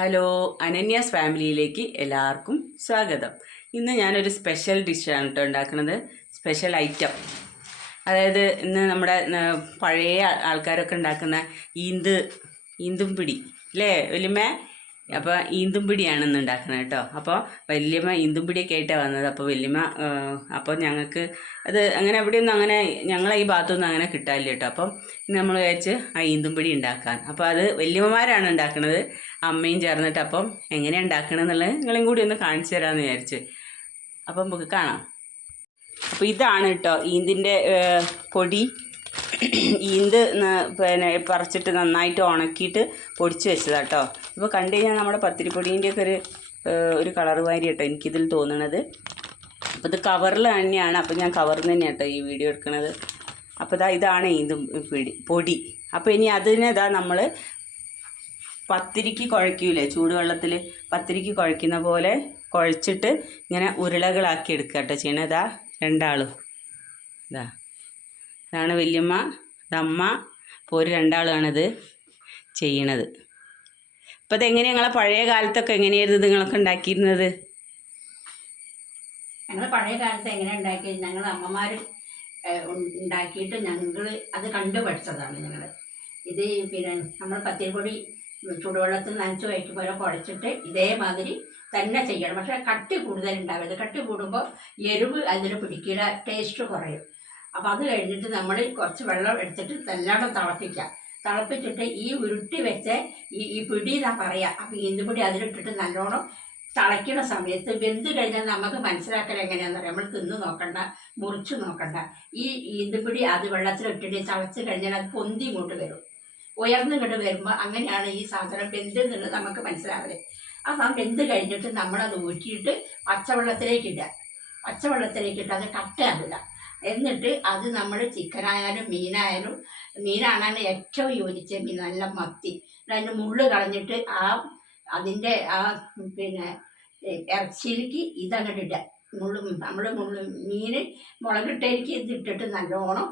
Hello, അനന്യാസ് ഫാമിലിയിലേക്ക് എല്ലാവർക്കും സ്വാഗതം. ഇന്ന് ഞാനൊരു സ്പെഷ്യൽ ഡിഷാണ് കേട്ടോ ഉണ്ടാക്കുന്നത്. സ്പെഷ്യൽ ഐറ്റം, അതായത് ഇന്ന് നമ്മുടെ പഴയ ആൾക്കാരൊക്കെ ഉണ്ടാക്കുന്ന ഈന്തും പിടി അല്ലേ വല്യമ്മ? അപ്പോൾ ഈന്തും പിടിയാണ് ഇന്ന് ഉണ്ടാക്കുന്നത് കേട്ടോ. അപ്പോൾ വല്യമ്മ ഈന്തും പിടിയൊക്കെ ആയിട്ടാണ് വന്നത്. അപ്പോൾ വല്യമ്മ അപ്പോൾ ഞങ്ങൾക്ക് അത് അങ്ങനെ എവിടെയൊന്നും അങ്ങനെ ഞങ്ങളെ ഈ ഭാഗത്തൊന്നും അങ്ങനെ കിട്ടാനില്ല കേട്ടോ. അപ്പം നമ്മൾ വിചാരിച്ച് ആ ഈന്തും പിടി ഉണ്ടാക്കാൻ. അപ്പോൾ അത് വല്യമ്മമാരാണ് ഉണ്ടാക്കുന്നത്, അമ്മയും ചേർന്നിട്ട്. അപ്പം എങ്ങനെയാണ് ഉണ്ടാക്കണമെന്നുള്ളത് നിങ്ങളെയും കൂടി ഒന്ന് കാണിച്ചു തരാമെന്ന് വിചാരിച്ച്. അപ്പം നമുക്ക് കാണാം. അപ്പോൾ ഇതാണ് കേട്ടോ ഈന്തിൻ്റെ പൊടി. ഈന്ത് പിന്നെ പറിച്ചിട്ട് നന്നായിട്ട് ഉണക്കിയിട്ട് പൊടിച്ച് വെച്ചതാണ് കേട്ടോ. ഇപ്പോൾ കണ്ടു കഴിഞ്ഞാൽ നമ്മുടെ പത്തിരിപ്പൊടീൻ്റെയൊക്കെ ഒരു കളർ വാരി കേട്ടോ എനിക്കിതിൽ തോന്നുന്നത്. അപ്പോൾ ഇത് കവറിൽ തന്നെയാണ്. അപ്പോൾ ഞാൻ കവറിൽ നിന്ന് തന്നെയാണ് കേട്ടോ ഈ വീഡിയോ എടുക്കുന്നത്. അപ്പോൾ ഇതാണ് ഈന്തും പൊടി. അപ്പോൾ ഇനി അതിനെതാ നമ്മൾ പത്തിരിക്ക് കുഴയ്ക്കൂലേ, ചൂടുവെള്ളത്തിൽ പത്തിരിക്ക് കുഴയ്ക്കുന്ന പോലെ കുഴച്ചിട്ട് ഇങ്ങനെ ഉരുളകളാക്കി എടുക്കുക കേട്ടോ ചെയ്യണം. ഇതാ രണ്ടാളും ഇതാണ് വല്യമ്മ, ഇതമ്മ. ഇപ്പോൾ ഒരു രണ്ടാളാണിത് ചെയ്യണത്. അപ്പോൾ ഇതെങ്ങനെയാണ് നിങ്ങളെ പഴയ കാലത്തൊക്കെ എങ്ങനെയായിരുന്നു നിങ്ങളൊക്കെ ഉണ്ടാക്കിയിരുന്നത്? ഞങ്ങൾ പഴയ കാലത്ത് എങ്ങനെ ഉണ്ടാക്കിയത്, ഞങ്ങൾ അമ്മമാർ ഉണ്ടാക്കിയിട്ട് ഞങ്ങൾ അത് കണ്ടു പഠിച്ചതാണ്. ഞങ്ങൾ ഇത് പിന്നെ നമ്മൾ പത്തിരിപ്പൊടി ചൂടുവെള്ളത്തിൽ നനച്ച് വയ്ക്കുമ്പോൾ കുഴച്ചിട്ട് ഇതേമാതിരി തന്നെ ചെയ്യണം. പക്ഷേ കട്ടി കൂടുതൽ ഉണ്ടാവരുത്. കട്ടി കൂടുമ്പോൾ എരിവ് അതിന് പിടിക്കില്ല, ടേസ്റ്റ് കുറയും. അപ്പോൾ അത് കഴിഞ്ഞിട്ട് നമ്മൾ കുറച്ച് വെള്ളം എടുത്തിട്ട് നല്ലോണം തിളപ്പിച്ചിട്ട് ഈ ഉരുട്ടി വെച്ച് ഈ പിടി എന്നാ പറയുക. അപ്പോൾ ഈന്തുപിടി അതിലിട്ടിട്ട് നല്ലോണം തിളയ്ക്കുന്ന സമയത്ത് വെന്ത് കഴിഞ്ഞാൽ നമുക്ക് മനസ്സിലാക്കൽ എങ്ങനെയാണെന്ന് പറയാം. നമ്മൾ തിന്ന് നോക്കണ്ട, മുറിച്ച് നോക്കണ്ട. ഈ ഈന്തുപിടി അത് വെള്ളത്തിലിട്ടിട്ട് തിളച്ച് കഴിഞ്ഞാൽ അത് പൊന്തി ഇങ്ങോട്ട് വരും, ഉയർന്നിങ്ങോട്ട് വരുമ്പോൾ അങ്ങനെയാണ് ഈ സാധനം വെന്തെന്നുള്ളത് നമുക്ക് മനസ്സിലാവില്ലേ. അപ്പം വെന്ത് കഴിഞ്ഞിട്ട് നമ്മളത് ഊറ്റിയിട്ട് പച്ചവെള്ളത്തിലേക്കിട്ട് അത് കട്ടയാവില്ല. എന്നിട്ട് അത് നമ്മൾ ചിക്കനായാലും മീനാണ് ഏറ്റവും യോജിച്ച മീൻ, നല്ല മത്തി. അതിൻ്റെ മുള്ള് കളഞ്ഞിട്ട് അതിൻ്റെ പിന്നെ ഇറച്ചിയിലേക്ക് ഇതങ്ങോട്ട് ഇടുക. മീൻ മുളകിട്ടേക്ക് ഇതിട്ടിട്ട് നല്ലോണം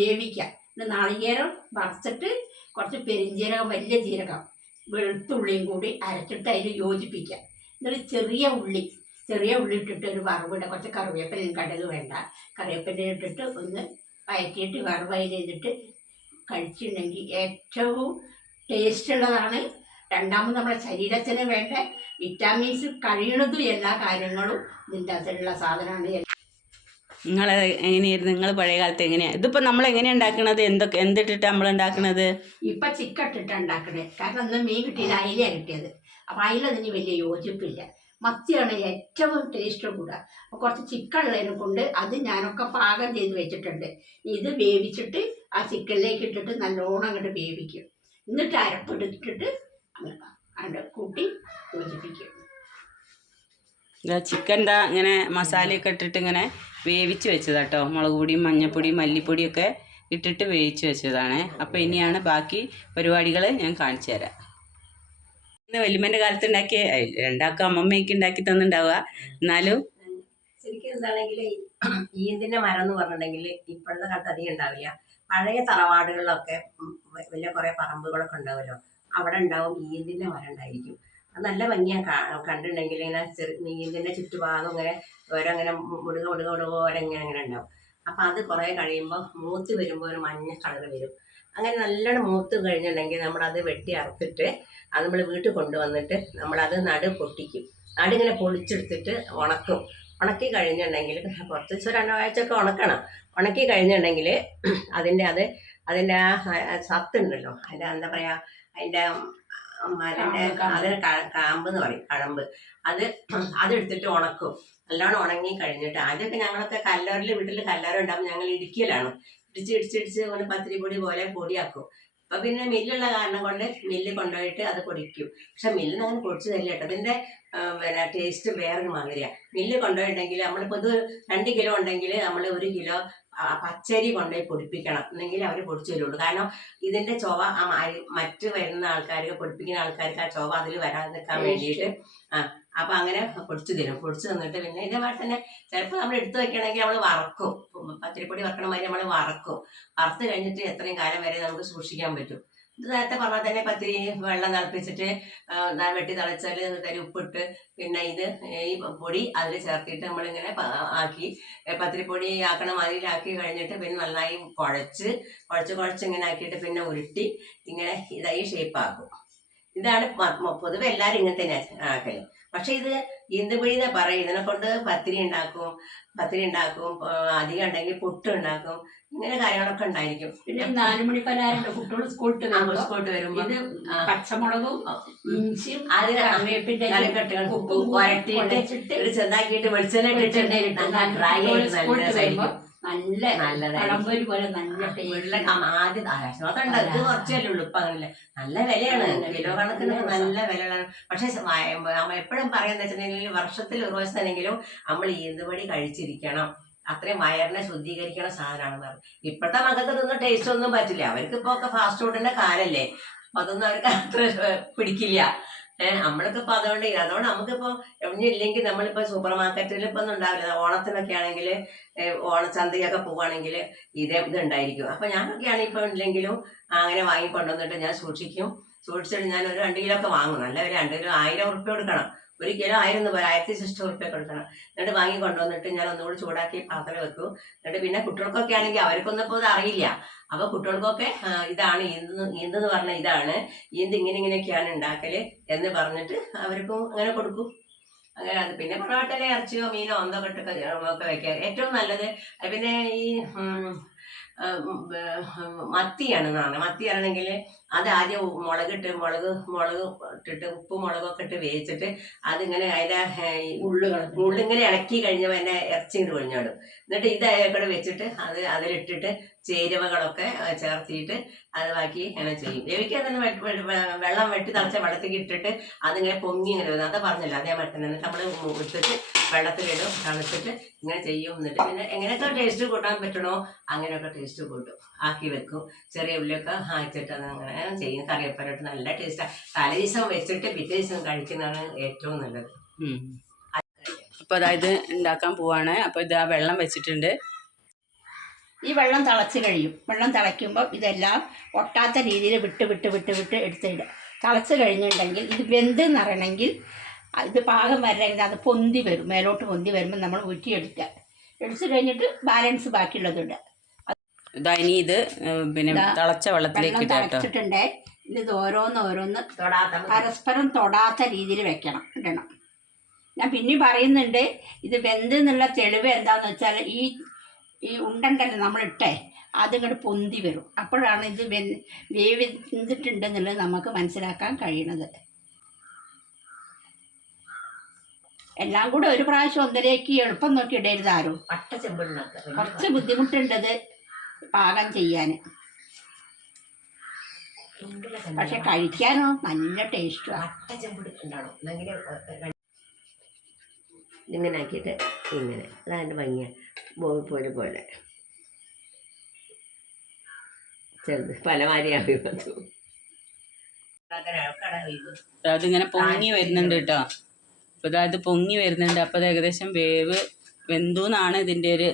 വേവിക്കുക. നാളികേരം വറുത്തിട്ട് കുറച്ച് പെരിഞ്ജീരകം, വലിയ ജീരകം, വെളുത്തുള്ളിയും കൂടി അരച്ചിട്ട് അതിൽ യോജിപ്പിക്കുക. എന്നിട്ട് ചെറിയ ഉള്ളി ഇട്ടിട്ട് ഒരു വറവിടുക. കുറച്ച് കറിവേപ്പിലയും കടുക് വേണ്ട, കറിവേപ്പില ഇട്ടിട്ട് ഒന്ന് വഴറ്റിയിട്ട് വറവ് ചെയ്തിട്ട് കഴിച്ചിട്ടുണ്ടെങ്കിൽ ഏറ്റവും ടേസ്റ്റുള്ളതാണ്. രണ്ടാമത് നമ്മുടെ ശരീരത്തിന് വേണ്ട വിറ്റാമിൻസ് കഴിയണതും എല്ലാ കാര്യങ്ങളും ഇതിൻ്റെ അകത്തുള്ള സാധനമാണ്. നിങ്ങൾ എങ്ങനെയായിരുന്നു നിങ്ങൾ പഴയ കാലത്ത് എങ്ങനെയാണ് ഇതിപ്പോൾ നമ്മൾ എങ്ങനെയാണ് ഉണ്ടാക്കണത്? എന്തിട്ടിട്ട് നമ്മൾ ഉണ്ടാക്കണത്? ഇപ്പം ചിക്കൻ ഇട്ടിട്ടാണ് ഉണ്ടാക്കണത്. കാരണം ഒന്നും മീൻ കിട്ടിയില്ല, അയിലാണ് കിട്ടിയത്. അപ്പം അയിലതിന് വലിയ യോജിപ്പില്ല. മത്തിയാണ് ഏറ്റവും ടേസ്റ്റ് കൂടുക. അപ്പോൾ കുറച്ച് ചിക്കൻ ഉള്ളതിനെ കൊണ്ട് അത് ഞാനൊക്കെ പാകം ചെയ്ത് വെച്ചിട്ടുണ്ട്. ഇത് വേവിച്ചിട്ട് ആ ചിക്കനിലേക്ക് ഇട്ടിട്ട് നല്ലോണം അങ്ങോട്ട് വേവിക്കും. എന്നിട്ട് അരപ്പെടുത്തിട്ട് അങ്ങോട്ട് കൂട്ടി യോജിപ്പിക്കും. ചിക്കൻ ഇങ്ങനെ മസാലയൊക്കെ ഇട്ടിട്ട് ഇങ്ങനെ വേവിച്ച് വെച്ചതാട്ടോ. മുളക് പൊടിയും മഞ്ഞൾപ്പൊടിയും മല്ലിപ്പൊടിയൊക്കെ ഇട്ടിട്ട് വേവിച്ച് വെച്ചതാണ്. അപ്പോൾ ഇനിയാണ് ബാക്കി പരിപാടികൾ ഞാൻ കാണിച്ചു തരാം. ഇന്ന് വല്യമ്മൻ്റെ കാലത്ത് ഉണ്ടാക്കിയ രണ്ടാൾക്കും അമ്മമ്മയൊക്കെ ഉണ്ടാക്കി തന്നിട്ടുണ്ടാവുക. എന്നാലും ശരിക്കും എന്താണെങ്കിൽ ഈന്തിൻ്റെ മരം എന്ന് പറഞ്ഞിട്ടുണ്ടെങ്കിൽ ഇപ്പോഴത്തെ കാലത്ത് അധികം ഉണ്ടാവില്ല. പഴയ തറവാടുകളിലൊക്കെ വലിയ കുറേ പറമ്പുകളൊക്കെ ഉണ്ടാവുമല്ലോ, അവിടെ ഉണ്ടാവും ഈന്തിൻ്റെ മരം ഉണ്ടായിരിക്കും. അത് നല്ല ഭംഗിയാണ് കണ്ടിട്ടുണ്ടെങ്കിൽ. ഇങ്ങനെ ഈന്തിൻ്റെ ചുറ്റുഭാഗം ഇങ്ങനെ ഓരോങ്ങനെ മുടുക ഇങ്ങനെ ഉണ്ടാവും. അപ്പം അത് കുറേ കഴിയുമ്പോൾ മൂത്ത് വരുമ്പോൾ ഒരു മഞ്ഞ കളർ വരും. അങ്ങനെ നല്ലോണം മൂത്ത് കഴിഞ്ഞിട്ടുണ്ടെങ്കിൽ നമ്മളത് വെട്ടി അറുത്തിട്ട് അത് നമ്മൾ വീട്ടിൽ കൊണ്ടുവന്നിട്ട് നമ്മളത് പൊട്ടിക്കും. ഇങ്ങനെ പൊളിച്ചെടുത്തിട്ട് ഉണക്കി കഴിഞ്ഞിട്ടുണ്ടെങ്കിൽ കുറച്ച് ദിവസം 2 ആഴ്ചയൊക്കെ ഉണക്കണം. ഉണക്കി കഴിഞ്ഞിട്ടുണ്ടെങ്കിൽ അതിൻ്റെ ആ സത്തുണ്ടല്ലോ, അതിൻ്റെ എന്താ പറയുക, അതിൻ്റെ അതിന് കാമ്പ് എന്ന് പറയും, കഴമ്പ്. അതെടുത്തിട്ട് ഉണക്കും. നല്ലോണം ഉണങ്ങി കഴിഞ്ഞിട്ട് ആദ്യമൊക്കെ ഞങ്ങളൊക്കെ വീട്ടിൽ കല്ലോരം ഉണ്ടാകുമ്പോൾ ഞങ്ങൾ ഇടിക്കലാണ്. ഇടിച്ച് ഒന്ന് പത്തിരിപ്പൊടി പോലെ പൊടിയാക്കും. അപ്പം പിന്നെ മില്ലുള്ള കാരണം കൊണ്ട് മില്ല് കൊണ്ടുപോയിട്ട് അത് പൊടിക്കും. പക്ഷെ മില്ലിൽ അങ്ങനെ പൊടിച്ചു തരില്ല കേട്ടോ. അതിൻ്റെ പിന്നെ ടേസ്റ്റ് വേറൊരു മാതിരിയാണ്. മില്ല് കൊണ്ടുപോയിട്ടുണ്ടെങ്കിൽ നമ്മളിപ്പോൾ ഇത് 2 കിലോ ഉണ്ടെങ്കിൽ നമ്മൾ 1 കിലോ പച്ചരി കൊണ്ടുപോയി പൊടിപ്പിക്കണം, എന്നെങ്കിൽ അവർ പൊടിച്ചു തരുള്ളൂ. കാരണം ഇതിൻ്റെ ചൊവ മറ്റ് വരുന്ന ആൾക്കാർക്ക്, പൊടിപ്പിക്കുന്ന ആൾക്കാർക്ക് ആ ചൊവ അതിൽ വരാതെ നിൽക്കാൻ വേണ്ടിയിട്ട് അപ്പം അങ്ങനെ പൊടിച്ചു തരും. പൊടിച്ചു തന്നിട്ട് പിന്നെ ഇതേപോലെ തന്നെ ചിലപ്പോൾ നമ്മൾ എടുത്തു വെക്കണമെങ്കിൽ നമ്മൾ വറക്കും. പത്തിരിപ്പൊടി വറക്കണ മാതിരി നമ്മൾ വറക്കും. വറുത്ത് കഴിഞ്ഞിട്ട് എത്രയും കാലം വരെ നമുക്ക് സൂക്ഷിക്കാൻ പറ്റും. ഇത് നേരത്തെ പറഞ്ഞാൽ തന്നെ പത്തിരി വെള്ളം തിളപ്പിച്ചിട്ട് വെട്ടി തിളച്ചാൽ തരി ഉപ്പിട്ട് പിന്നെ ഇത് ഈ പൊടി അതിൽ ചേർത്തിട്ട് നമ്മളിങ്ങനെ ആക്കി പത്തിരിപ്പൊടി ആക്കണ മാതിരിയിലാക്കി കഴിഞ്ഞിട്ട് പിന്നെ നന്നായി കുഴച്ച് ഇങ്ങനെ ആക്കിയിട്ട് പിന്നെ ഉരുട്ടി ഇങ്ങനെ ഇതായി ഷേപ്പാക്കും. ഇതാണ് പൊതുവെ എല്ലാവരും ഇങ്ങനെ തന്നെ ആക്കല്. പക്ഷെ ഇത് ഈന്തപ്പഴി പറയും. ഇതിനെ കൊണ്ട് പത്തിരി ഉണ്ടാക്കും, അധികം ഉണ്ടെങ്കിൽ പുട്ട് ഉണ്ടാക്കും, ഇങ്ങനെ കാര്യങ്ങളൊക്കെ ഉണ്ടായിരിക്കും. പിന്നെ 4 മണി പലഹാരം കുട്ടികൾ സ്കൂളിട്ട് വരുമ്പോ ഇത് പച്ചമുളകും ഇഞ്ചിയും കറിവേപ്പിന്റെ ഉപ്പും വരട്ടിയിട്ട് ഒരു ചെറുതാക്കിയിട്ട് വെളിച്ചെണ്ണ ഇട്ടിട്ട് നല്ല ഡ്രൈ ആയിട്ട് നല്ലതായി പോലെ നല്ല ആദ്യം ഇത് കുറച്ചല്ലേ ഉള്ളൂ. ഇപ്പൊ അങ്ങനല്ലേ, നല്ല വിലയാണ്, കിലോ കണക്കിന് നല്ല വിലയാണ്. പക്ഷെ എപ്പോഴും പറയാന്ന് വെച്ചിട്ടുണ്ടെങ്കിൽ വർഷത്തിൽ ഒരു പ്രാവശ്യമെങ്കിലും നമ്മൾ ഈന്തുപൊടി കഴിച്ചിരിക്കണം. അത്രയും വയറിനെ ശുദ്ധീകരിക്കണ സാധനമാണെന്ന് പറഞ്ഞു. ഇപ്പോഴത്തെ മക്കൾക്ക് ഇതൊന്നും ടേസ്റ്റ് ഒന്നും പറ്റില്ല. അവർക്ക് ഇപ്പൊ ഒക്കെ ഫാസ്റ്റ് ഫുഡിന്റെ കാലല്ലേ, അപ്പൊ അതൊന്നും അവർക്ക് അത്ര പിടിക്കില്ല. നമ്മൾക്ക് ഇപ്പൊ അതുകൊണ്ട് നമുക്കിപ്പോ എവിടെയില്ലെങ്കിൽ നമ്മളിപ്പോ സൂപ്പർ മാർക്കറ്റിൽ ഇപ്പൊ ഒന്നും ഉണ്ടാവില്ല. ഓണത്തിനൊക്കെ ആണെങ്കിൽ ഓണച്ചന്തയൊക്കെ പോവുകയാണെങ്കിൽ ഇത് ഉണ്ടായിരിക്കും. അപ്പൊ ഞാനൊക്കെയാണ് ഇപ്പൊ ഇല്ലെങ്കിലും അങ്ങനെ വാങ്ങിക്കൊണ്ടുവന്നിട്ട് ഞാൻ സൂക്ഷിച്ചിട്ട് ഞാൻ ഒരു 2 കിലോ ഒക്കെ വാങ്ങും. നല്ല ഒരു 2 കിലോ 1000 ഉറുപ്പ്യ കൊടുക്കണം. 1 കിലോ 1000 പോലെ 1600 ഉറുപ്പ്യ കൊടുക്കണം. എന്നിട്ട് വാങ്ങി കൊണ്ടുവന്നിട്ട് ഞാൻ ഒന്നുകൂടി ചൂടാക്കി പാത്രം വെക്കും. എന്നിട്ട് പിന്നെ കുട്ടികൾക്കൊക്കെ ആണെങ്കിൽ അവർക്കൊന്നും ഇപ്പോൾ ഇത് അറിയില്ല. അപ്പൊ കുട്ടികൾക്കൊക്കെ ഇതാണ് ഈന്തെന്ന് പറഞ്ഞാൽ ഇതാണ് ഈന്ത്, ഇങ്ങനെയൊക്കെയാണ് ഉണ്ടാക്കല് എന്ന് പറഞ്ഞിട്ട് അവർക്കും അങ്ങനെ കൊടുക്കും. അങ്ങനെ അത് പിന്നെ പൊറോട്ടയിലെ ഇറച്ചിയോ മീനോ എന്തൊക്കെ ഒക്കെ വെക്കാം. ഏറ്റവും നല്ലത് പിന്നെ ഈ മത്തിയാണ്. മത്തിയാണെങ്കിൽ അത് ആദ്യം മുളക് ഇട്ടിട്ട് ഉപ്പും മുളകൊക്കെ ഇട്ട് വേവിച്ചിട്ട് അതിങ്ങനെ അതിന്റെ ഉള്ളിങ്ങനെ ഇളക്കി കഴിഞ്ഞപ്പോൾ എന്നെ ഇറച്ചി ഇങ്ങോട്ട് കൊഴിഞ്ഞോടും. എന്നിട്ട് ഇത് കൂടെ വെച്ചിട്ട് അതിലിട്ടിട്ട് ചേരുവകളൊക്കെ ചേർത്തിട്ട് അത് ബാക്കി അങ്ങനെ ചെയ്യും. വേവിക്കാൻ തന്നെ വെള്ളം വെട്ടി തിളച്ച വെള്ളത്തേക്ക് ഇട്ടിട്ട് അതിങ്ങനെ പൊങ്ങി ഇങ്ങനെ വരും. അതാ പറഞ്ഞല്ലോ, അതേമാതിരി തന്നെ. എന്നിട്ട് നമ്മൾ ഇട്ടിട്ട് വെള്ളത്തിലിടും, തണുത്തിട്ട് ഇങ്ങനെ ചെയ്യും. എന്നിട്ട് പിന്നെ എങ്ങനെയൊക്കെ ടേസ്റ്റ് കൂട്ടാൻ പറ്റണോ അങ്ങനെയൊക്കെ ടേസ്റ്റ് കൂട്ടും, ആക്കി വെക്കും. ചെറിയ ഉള്ളിയൊക്കെ അയച്ചിട്ട് അത് അങ്ങനെ ചെയ്യും. കറിവേപ്പിലിട്ട് നല്ല ടേസ്റ്റാണ്. തലേ ദിവസം വെച്ചിട്ട് പിറ്റേ ദിവസം കഴിക്കുന്നതാണ് ഏറ്റവും നല്ലത്. അപ്പോൾ അതായത് ഉണ്ടാക്കാൻ പോവാണ്. അപ്പോൾ ഇത് ആ വെള്ളം വെച്ചിട്ടുണ്ട്. ഈ വെള്ളം തിളച്ച് കഴിയും. വെള്ളം തിളയ്ക്കുമ്പോൾ ഇതെല്ലാം ഒട്ടാത്ത രീതിയിൽ വിട്ട് എടുത്തിടുക. തിളച്ച് കഴിഞ്ഞിട്ടുണ്ടെങ്കിൽ ഇത് വെന്തെന്നറിയണമെങ്കിൽ ഇത് പാകം വരണമെങ്കിൽ അത് പൊന്തി വരും, മേലോട്ട് പൊന്തി വരുമ്പോൾ നമ്മൾ ഊറ്റിയെടുക്കുക. എടുത്ത് കഴിഞ്ഞിട്ട് ബാലൻസ് ബാക്കിയുള്ളതുണ്ട്. ഇനി ഇത് പിന്നെ തിളച്ച വെള്ളത്തിലേക്ക് തിളച്ചിട്ടുണ്ട്. ഇത് ഓരോന്ന് പരസ്പരം തൊടാത്ത രീതിയിൽ ഇടണം. ഞാൻ പിന്നെ പറയുന്നുണ്ട്, ഇത് വെന്തെന്നുള്ള തെളിവ് എന്താണെന്ന് വെച്ചാൽ ഈ ഉണ്ടണ്ടല്ലോ നമ്മളിട്ടേ അതിങ്ങോട്ട് പൊന്തി വരും. അപ്പോഴാണ് ഇത് വേവിച്ചിട്ടുണ്ടെന്നുള്ളത് നമുക്ക് മനസ്സിലാക്കാൻ കഴിയണത്. എല്ലാം കൂടെ ഒരു പ്രാവശ്യം ഒന്നരയ്ക്ക് എളുപ്പം നോക്കി ഇടരുത് ആരും. കുറച്ച് ബുദ്ധിമുട്ടുണ്ടത് പാകം ചെയ്യാൻ. പക്ഷെ കഴിക്കാനോ നല്ല ടേസ്റ്റുമാണ്. ഇങ്ങനെ ആക്കിയിട്ട് ഇങ്ങനെ അതായത് ഭംഗിയ പോലെ ചെറുത് പലമാരിയായി വന്നു. അതിങ്ങനെ പൊങ്ങി വരുന്നുണ്ട് കേട്ടോ. അപ്പോൾ അതായത് പൊങ്ങി വരുന്നുണ്ട്. അപ്പോൾ അത് ഏകദേശം വെന്തു എന്നാണ് ഇതിൻ്റെ ഒരു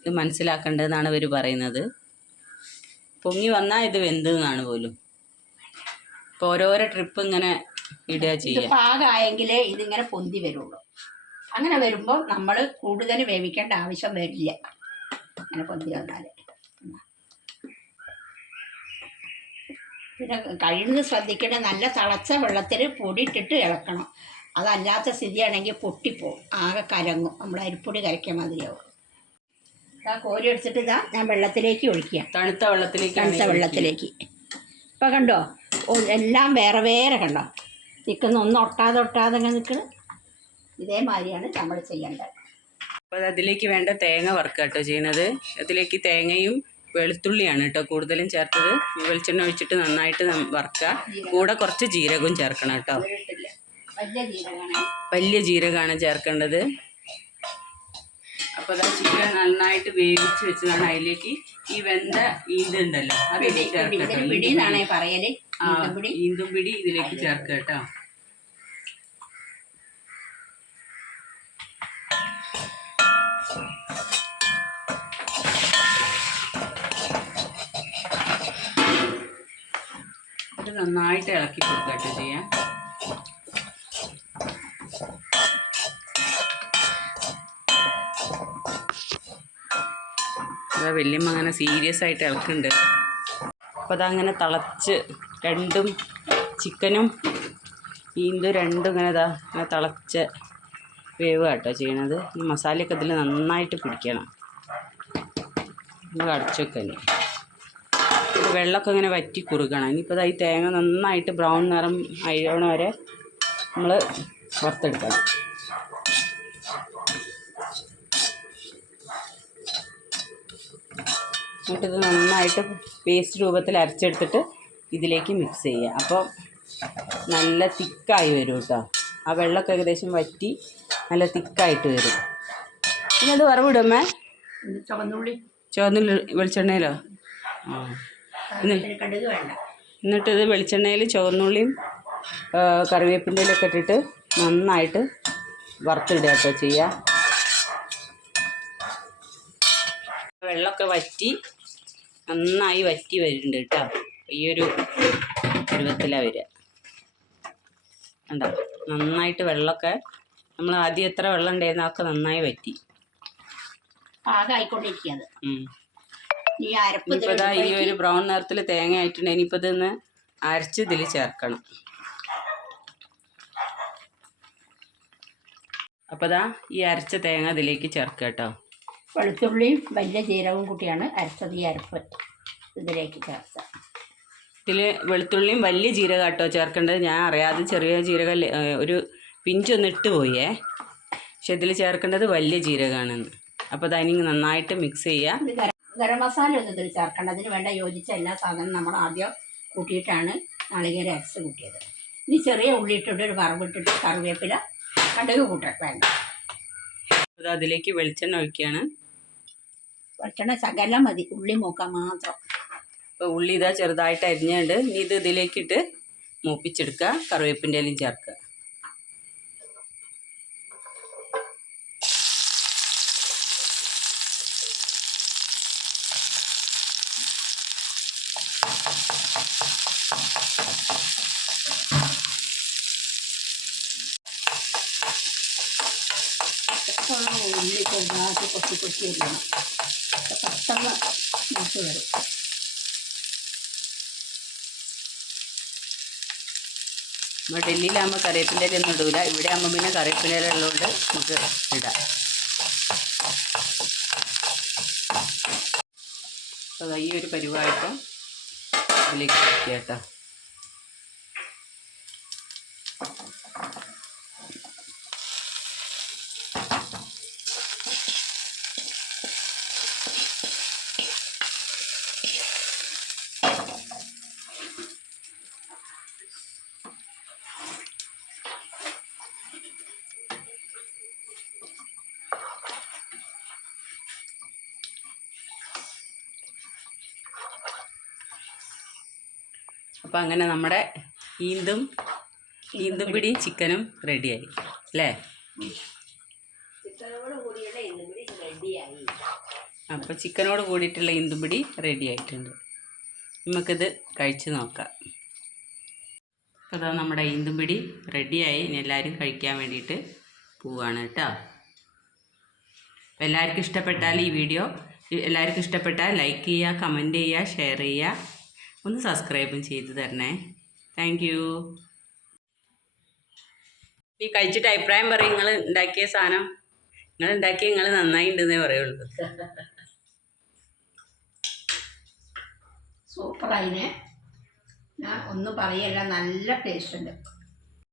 ഇത് മനസ്സിലാക്കേണ്ടതെന്നാണ് ഇവർ പറയുന്നത്. പൊങ്ങി വന്നാൽ ഇത് വെന്തു എന്നാണ് പോലും. ഇപ്പോൾ ഓരോരോ ട്രിപ്പ് ഇങ്ങനെ ഇടുക ചെയ്യുക. പാകമായെങ്കിലേ ഇതിങ്ങനെ പൊന്തി വരുള്ളൂ. അങ്ങനെ വരുമ്പോൾ നമ്മൾ കൂടുതൽ വേവിക്കേണ്ട ആവശ്യം വരില്ല. അങ്ങനെ പൊന്തി വന്നാൽ പിന്നെ കഴിയുന്നത് ശ്രദ്ധിക്കേണ്ട, നല്ല തിളച്ച വെള്ളത്തിൽ പൊടി ഇട്ടിട്ട് ഇളക്കണം. അതല്ലാത്ത സ്ഥിതിയാണെങ്കിൽ പൊട്ടിപ്പോവും, ആകെ കലങ്ങും. നമ്മൾ അരിപ്പൊടി കരയ്ക്കാൻ മാതിരിയാവും. കോരി എടുത്തിട്ട് ഞാൻ വെള്ളത്തിലേക്ക് ഒഴിക്കുക. തണുത്ത വെള്ളത്തിലേക്ക് ഇപ്പം കണ്ടോ, എല്ലാം വേറെ കണ്ടോ നിൽക്കുന്ന, ഒന്നും ഒട്ടാതെ അങ്ങനെ നിൽക്കുന്നത്. ഇതേമാതിരിയാണ് നമ്മൾ ചെയ്യേണ്ടത്. അപ്പോൾ അതിലേക്ക് വേണ്ട തേങ്ങ വറുക്കുക കേട്ടോ ചെയ്യണത്. അതിലേക്ക് തേങ്ങയും വെളുത്തുള്ളിയാണ് കേട്ടോ കൂടുതലും ചേർത്തത്. വെളിച്ചെണ്ണ ഒഴിച്ചിട്ട് നന്നായിട്ട് വറുക്കുക. കൂടെ കുറച്ച് ജീരകവും ചേർക്കണം കേട്ടോ. വലിയ ജീരകമാണ് ചേർക്കേണ്ടത്. അപ്പോൾ അതാ ചിക്കൻ നന്നായിട്ട് വേവിച്ച് വെച്ചതാണ്. അതിലേക്ക് ഈ വെന്ത ഈന്തുണ്ടല്ലോ അത് ചേർക്കട്ടോ. ഈന്തും പിടി ഇതിലേക്ക് ചേർക്കുക കേട്ടോ. നന്നായിട്ട് ഇളക്കി കൊടുക്കട്ടെ ചെയ്യാൻ. അതാ വല്യമ്മ അങ്ങനെ സീരിയസ് ആയിട്ട് ഇളക്കുന്നുണ്ട്. അപ്പോൾ അതങ്ങനെ തിളച്ച് രണ്ടും ചിക്കനും ഈന്തും രണ്ടും ഇങ്ങനെ തിളച്ച് വേവ് കേട്ടോ ചെയ്യണത്. ഈ മസാലയൊക്കെ ഇതിൽ നന്നായിട്ട് പിടിക്കണം. നമുക്ക് അടച്ചു വെക്കാൻ വെള്ളമൊക്കെ ഇങ്ങനെ വറ്റി കുറുകണം. ഇനിയിപ്പോൾ ഈ തേങ്ങ നന്നായിട്ട് ബ്രൗൺ നിറം അഴിയണ വരെ നമ്മൾ വറുത്തെടുക്കണം. എന്നിട്ടിത് നന്നായിട്ട് പേസ്റ്റ് രൂപത്തിൽ അരച്ചെടുത്തിട്ട് ഇതിലേക്ക് മിക്സ് ചെയ്യുക. അപ്പോൾ നല്ല തിക്കായി വരും കേട്ടോ. ആ വെള്ളമൊക്കെ ഏകദേശം വറ്റി നല്ല തിക്കായിട്ട് വരും. പിന്നെ അത് വറവിടുമേ ചുവന്നുള്ളി വെളിച്ചെണ്ണയിലോ? കടുക് വേണ്ട. എന്നിട്ടിത് വെളിച്ചെണ്ണയിൽ ചുവന്നുള്ളിയും കറിവേപ്പിൻ്റെ ഇലയൊക്കെ ഇട്ടിട്ട് നന്നായിട്ട് വറുത്തിടുക കേട്ടോ ചെയ്യുക. വെള്ളമൊക്കെ വറ്റി നന്നായി വറ്റി വരുന്നുണ്ട് കേട്ടോ. ഈ ഒരു പരുവത്തിലാണ് വരിക. കണ്ടോ നന്നായിട്ട് വെള്ളമൊക്കെ നമ്മൾ ആദ്യം എത്ര വെള്ളം ഉണ്ടായിരുന്നു അതൊക്കെ നന്നായി വറ്റി പാകമായിക്കൊണ്ടിരിക്കുകയാണ്. ഇനിയിപ്പോൾ ഇതാ ഈ ഒരു ബ്രൗൺ നിറത്തിൽ തേങ്ങ ആയിട്ടുണ്ട്. ഇനിയിപ്പോൾ ഇതൊന്ന് അരച്ച് ഇതിൽ ചേർക്കണം. അപ്പോൾ ഇതാ ഈ അരച്ച തേങ്ങ ഇതിലേക്ക് ചേർക്കുക കേട്ടോ. വെളുത്തുള്ളിയും വലിയ ജീരകവും കൂട്ടിയാണ് അരച്ചത്. ഈ അരപ്പ് ഇതിലേക്ക് ചേർക്കുക. ഇതിൽ വെളുത്തുള്ളിയും വലിയ ജീരകം കേട്ടോ ചേർക്കേണ്ടത്. ഞാൻ അറിയാതെ ചെറിയ ജീരകം ഒരു പിഞ്ചൊന്ന് ഇട്ട് പോയേ. പക്ഷെ ഇതിൽ ചേർക്കേണ്ടത് വലിയ ജീരകമാണെന്ന്. അപ്പോൾ അതിന് നന്നായിട്ട് മിക്സ് ചെയ്യുക. ഗരം മസാല ഒന്നും ഇതിൽ ചേർക്കേണ്ട. അതിന് വേണ്ട യോജിച്ച എല്ലാ സാധനവും നമ്മൾ ആദ്യം കൂട്ടിയിട്ടാണ് നാളികേര അരച്ച് കൂട്ടിയത്. ഇനി ചെറിയ ഉള്ളി ഇട്ടിട്ട് ഒരു വറവിട്ടിട്ട് കറിവേപ്പില കടുക് കൂട്ടാൻ വേണ്ട. അത് അതിലേക്ക് വെളിച്ചെണ്ണ ഒഴിക്കുകയാണ്. വെളിച്ചെണ്ണ ശകലം മതി, ഉള്ളി മൂക്കാൻ മാത്രം. അപ്പോൾ ഉള്ളി ഇതാ ചെറുതായിട്ട് അരിഞ്ഞുകൊണ്ട് ഇനി ഇത് ഇതിലേക്കിട്ട് മൂപ്പിച്ചെടുക്കുക. കറിവേപ്പിൻ്റെ ഇലയും ചേർക്കുക. ഉള്ളി ചെറുതാക്കി കൊത്തി ഇടണം. പെട്ടെന്ന് മൂത്ത് വരും. നമ്മൾ ഡൽഹിയിലാകുമ്പോൾ കറിവേപ്പിൻ്റെ ഇല ഒന്നും ഇടൂല. ഇവിടെ ആകുമ്പോൾ പിന്നെ കറിവേപ്പിൻ്റെ ഇല ഉള്ളതുകൊണ്ട് നമുക്ക് ഇടാം. അപ്പോൾ ഈ ഒരു പരിവായിട്ട് ഇതിലേക്ക് വയ്ക്കുക കേട്ടോ. അപ്പോൾ അങ്ങനെ നമ്മുടെ ഈന്തും പിടിയും ചിക്കനും റെഡിയായി അല്ലേ? അപ്പോൾ ചിക്കനോട് കൂടിയിട്ടുള്ള ഈന്തും പിടി റെഡി ആയിട്ടുണ്ട്. നമുക്കിത് കഴിച്ച് നോക്കാം. അപ്പോൾ അതാ നമ്മുടെ ഈന്തും പിടി റെഡിയായി. ഇനി എല്ലാവരും കഴിക്കാൻ വേണ്ടിയിട്ട് പോവുകയാണ് കേട്ടോ. അപ്പോൾ എല്ലാവർക്കും ഇഷ്ടപ്പെട്ടാൽ ഈ വീഡിയോ എല്ലാവർക്കും ഇഷ്ടപ്പെട്ടാൽ ലൈക്ക് ചെയ്യുക, കമൻറ്റ് ചെയ്യുക, ഷെയർ ചെയ്യുക, ഒന്ന് സബ്സ്ക്രൈബും ചെയ്ത് തരണേ. Thank you. ഈ കഴിച്ചിട്ട് അഭിപ്രായം പറയും. നിങ്ങൾ ഉണ്ടാക്കിയ സാധനം നിങ്ങൾ നന്നായി ഉണ്ടെന്നേ പറയുള്ളൂ. സൂപ്പറായിനെ, ഞാൻ ഒന്നും പറയല്ല, നല്ല ടേസ്റ്റ് ഉണ്ട്.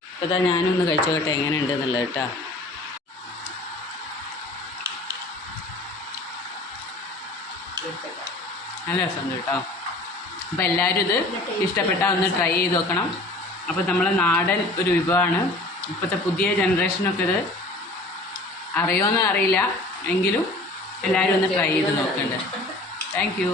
അപ്പോൾ ഇതാ ഞാനൊന്ന് കഴിച്ചോട്ടെ എങ്ങനെ ഉണ്ടെന്നുള്ളത് കേട്ടോ. നല്ല രസമുണ്ട് കേട്ടോ. അപ്പോൾ എല്ലാവരും ഇത് ഇഷ്ടപ്പെട്ടാൽ ഒന്ന് ട്രൈ ചെയ്ത് നോക്കണം. അപ്പോൾ നമ്മളെ നാടൻ ഒരു വിഭവമാണ്. ഇപ്പോഴത്തെ പുതിയ ജനറേഷനൊക്കെ ഇത് അറിയുമോയെന്ന് അറിയില്ല, എങ്കിലും എല്ലാവരും ഒന്ന് ട്രൈ ചെയ്ത് നോക്കണ്ടേ. Thank you.